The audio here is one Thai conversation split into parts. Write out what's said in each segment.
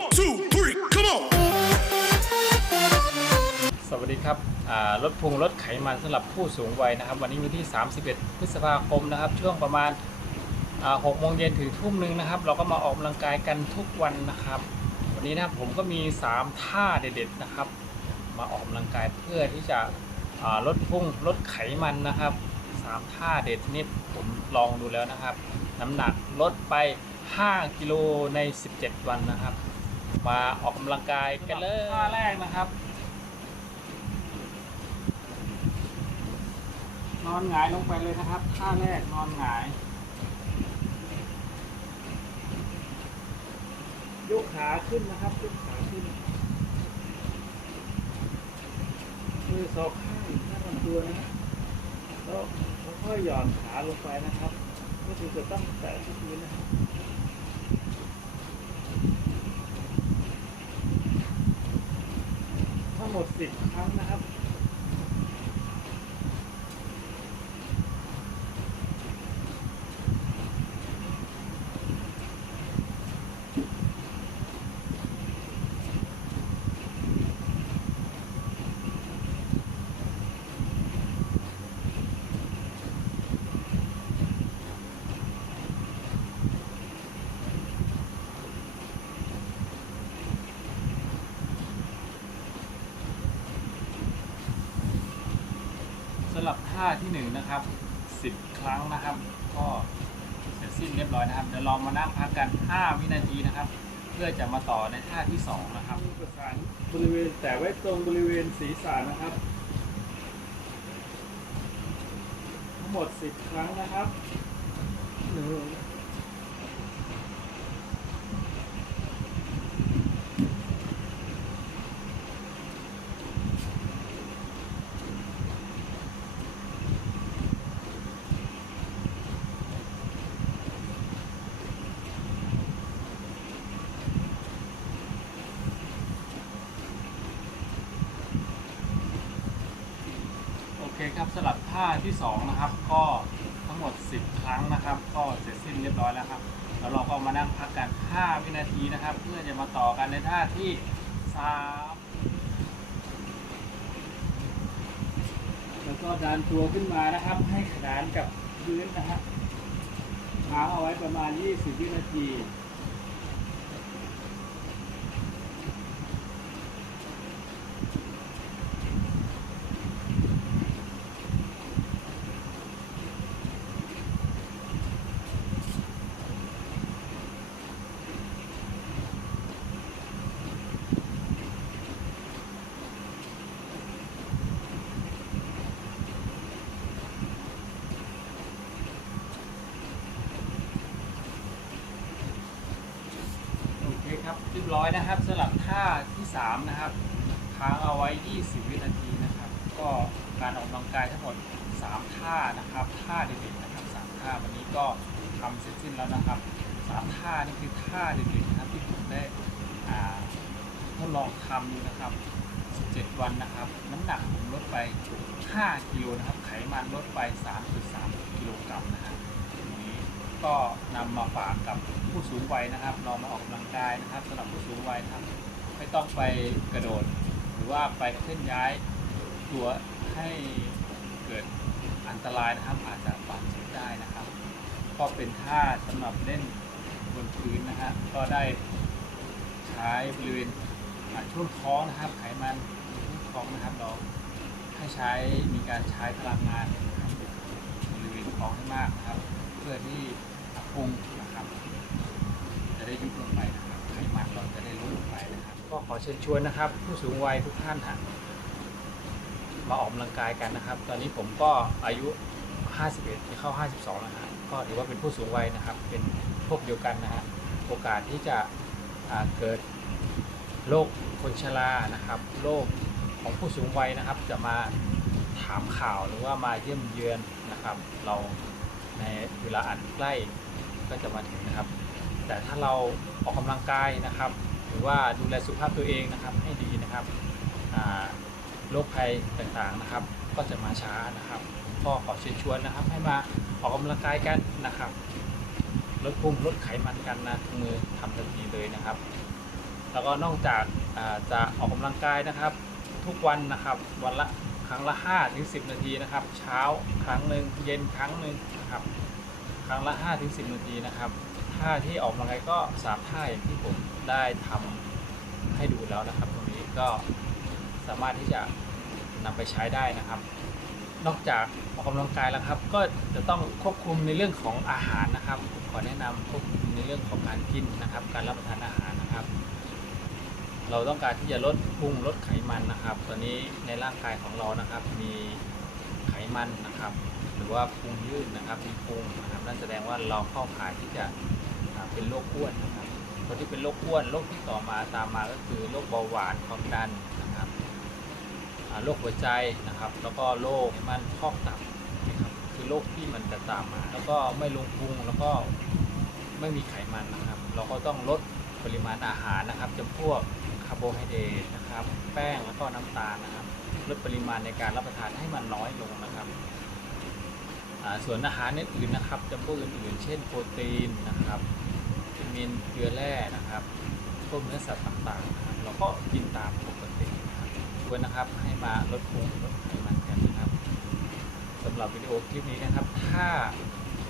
One, two, three, come on. สวัสดีครับอ่ารถพุงรถไขมันสำหรับผู้สูงวัยนะครับ วันนี้วันที่ 31 พฤษภาคมนะครับ ช่วงประมาณอ่า6โมงเย็นถึงทุ่มหนึ่งนะครับ เราก็มาออกกำลังกายกันทุกวันนะครับ วันนี้นะครับผมก็มี 3 ท่าเด็ดๆนะครับ มาออกกำลังกายเพื่อที่จะอ่าลดพุงลดไขมันนะครับ 3 ท่าเด็ดนี่ผมลองดูแล้วนะครับ น้ำหนักลดไป 5 กิโลใน 17 วันนะครับ มาออกกำลังกายกันเลยท่าแรกนะครับ นอนหงายลงไปเลยนะครับท่าแรกนอนหงาย ยกขาขึ้นนะครับยกขาขึ้นมือสองข้างข้างลำตัวนะครับแล้วค่อยหย่อนขาลงไปนะครับ ก็คือจะต้องแตะที่พื้นนะครับ งหมดสิบครั้งนะครับ ท่าที่หนึ่งนะครับสิบครั้งนะครับ ก็เสร็จสิ้นเรียบร้อยนะครับ เดี๋ยวเรามานั่งพักกัน 5 วินาทีนะครับ เพื่อจะมาต่อในท่าที่สองนะครับประสานบริเวณแต่ไว้ตรงบริเวณศีรษะนะครับ ทั้งหมด 10 ครั้งนะครับ เคครับสำหรับท่าที่สองนะครับ ก็ทั้งหมด 10 ครั้งนะครับ ก็เสร็จสิ้นเรียบร้อยแล้วครับ แล้วเราก็มานั่งพักกัน 5 วินาทีนะครับ เพื่อจะมาต่อกันในท่าที่ 3 แล้วก็ดันตัวขึ้นมานะครับ ให้ขนานกับพื้นนะฮะค้างเอาไว้ประมาณ 20 วินาที โอ เรียบร้อยนะครับสำหรับท่าที่ 3 นะครับค้างเอาไว้ 20 วินาทีนะครับ ก็การออกกำลังกายทั้งหมด 3 ท่านะครับ ท่าเด็ดๆนะครับ 3 ท่าวันนี้ก็ทำเสร็จสิ้นแล้วนะครับ 3 ท่านี่คือท่าเด็ดๆนะครับที่ผมได้ทดลองทำดูนะครับ 17 วันนะครับ น้ำหนักผมลดไป 5 กิโลนะครับ ไขมันลดไป 3.3 กิโลกรัมนะครับวันนี้ ก็นำมาฝากกับผู้สูงวัยนะครับ เรามาออกกำลังกายนะครับสำหรับผู้สูงวัยนะครับไม่ต้องไปกระโดด หรือว่าไปเคลื่อนย้ายตัวให้เกิดอันตรายนะครับ อาจจะบาดเจ็บได้นะครับ ก็เป็นท่าสำหรับเล่นบนพื้นนะฮะก็ได้ใช้บริเวณช่วงท้องนะครับ ไขมันช่วงท้องนะครับเราให้ใช้มีการใช้พลังงานบบริเวณท้องให้มากนะครับ เพื่อที่พุงนะครับ จะได้ยุบลงไปนะครับไขมันเราจะได้ลดลงไปนะครับ ก็ขอเชิญชวนนะครับ ผู้สูงวัยทุกท่านฮะมาออกกำลังกายกันนะครับ ตอนนี้ผมก็อายุ 51จะเข้า 52 แล้วฮะก็ถือว่าเป็นผู้สูงวัยนะครับ เป็นพวกเดียวกันนะฮะโอกาสที่จะเกิดโรคคนชรานะครับโรคของผู้สูงวัยนะครับ จะมาถามข่าวหรือว่ามาเยี่ยมเยือนนะครับ เรา ในเวลาอันใกล้ก็จะมาถึงนะครับ แต่ถ้าเราออกกำลังกายนะครับ หรือว่าดูแลสุขภาพตัวเองนะครับให้ดีนะครับโรคภัยต่างๆนะครับ ก็จะมาช้านะครับก็ขอเชิญชวนนะครับ ให้มาออกกำลังกายกันนะครับลดพุงลดไขมันกันนะมือทำทันทีเลยนะครับ แล้วก็นอกจากจะออกกำลังกายนะครับ ทุกวันนะครับวันละ ครั้งละ5ถึง10 นาทีนะครับ เช้าครั้งหนึ่งเย็นครั้งหนึ่งนะครับ ครั้งละ5ถึง10 นาทีนะครับท่าที่ออกกำลังกายก็สามท่าอย่างที่ผมได้ทำให้ดูแล้วนะครับ ตรงนี้ก็สามารถที่จะนำไปใช้ได้นะครับ นอกจากออกกำลังกายแล้วครับ ก็จะต้องควบคุมในเรื่องของอาหารนะครับผมขอแนะนำควบคุมในเรื่องของการกินนะครับ การรับประทานอาหารนะครับ เราต้องการที่จะลดพุงลดไขมันนะครับ ตอนนี้ในร่างกายของเรานะครับ มีไขมันนะครับ หรือว่าพุงยืดนะครับ มีพุงนะครับนั่นแสดงว่าเราเข้าข่ายที่จะเป็นโรคอ้วนนะครับคนที่เป็นโรคอ้วนโรคที่ต่อมาตามมาก็คือโรคเบาหวานความดันนะครับโรคหัวใจนะครับ แล้วก็โรคไขมันพอกตับนะครับคือโรคที่มันจะตามมา แล้วก็ไม่ลงพุงแล้วก็ไม่มีไขมันนะครับ เราก็ต้องลดปริมาณอาหารนะครับจำพวการ์โบไฮเดรตนะครับ แป้งแล้วก็น้ำตาลนะครับ ลดปริมาณในการรับประทานให้มันน้อยลงนะครับ ส่วนอาหารอื่นๆนะครับจำพวกอื่นๆ เช่นโปรตีนนะครับวิตามินเกลือแร่นะครับพวกเนื้อสัตว์ต่างๆนะครับเราก็กินตามปกตินะครับชวนนะครับให้มาลดพุงลดไขมันกันนะครับสำหรับวิดีโอคลิปนี้นะครับ ถ้า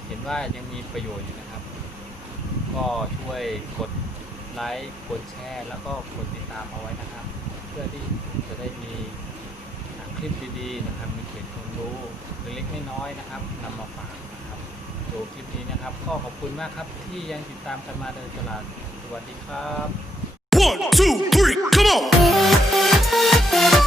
เห็นว่ายังมีประโยชน์อยู่นะครับ ก็ช่วยกด ไลค์กดแชร์แล้วก็กดติดตามเอาไว้นะครับ เพื่อที่จะได้มีคลิปดีๆนะครับ มีเกร็ดความรู้เล็กๆน้อยๆนะครับนำมาฝากนะครับดูคลิปนี้นะครับ ก็ขอบคุณมากครับที่ยังติดตามกันมาโดยตลอดสวัสดีครับ One, two, three, come on!